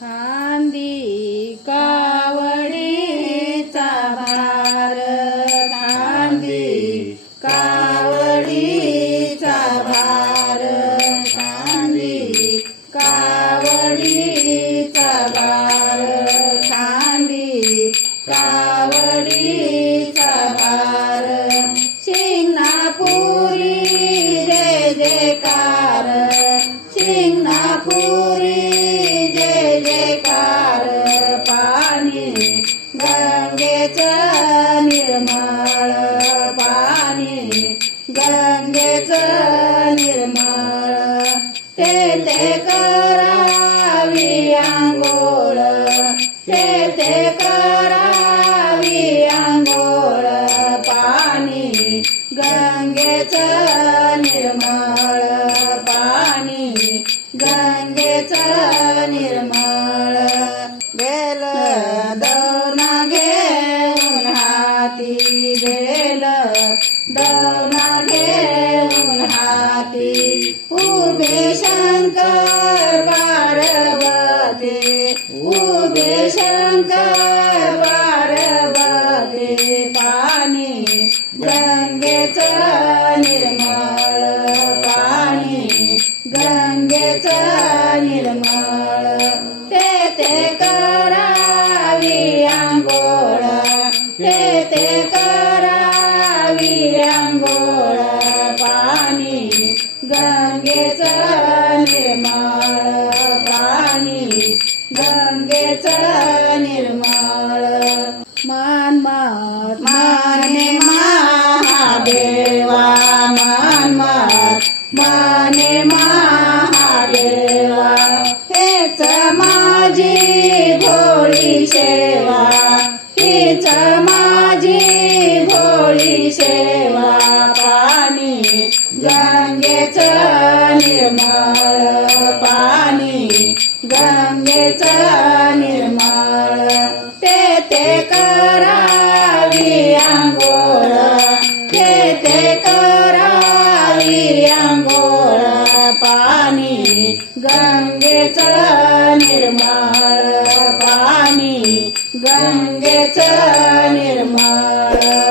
खांदी कावडीचा भार. खांदी कावडीचा भार. खांदी कावडीचा भार. खांदी कावडीचा भार. शिंगणापुरी जय जयकार. शिंगणापुरी पाणी गंगेचं निर्मळ पाणी गंगेचं निर्मळ. ते ते करावी आंघोळ ते ते करावी आंघोळ पाणी गंगेचं निर्मळ पाणी गंगेचं निर्मळ बेल दौना घेऊन हाती बेल दौना घेऊन हाती. उभे शंकर पार्वते उभे शंकर पार्वते पाणी गंगेचं निर्मळ पाणी गंगेचं निर्मळ. ते ते करावी आंघोळ ते ते करावी आंघोळ पाणी गंगेचं निर्मळ पाणी गंगेचं निर्मळ. मा महादेवा मान मात माने महादेवा. हेच माझी भोळी सेवा हेच माझी भोळी सेवा. पाणी गंगेचं निर्मळ पाणी गंगेचं निर्मळ. ते ते करावी आंघोळ आंघोळ पाणी गंगेच निर्मळ पाणी गंगेच निर्मळ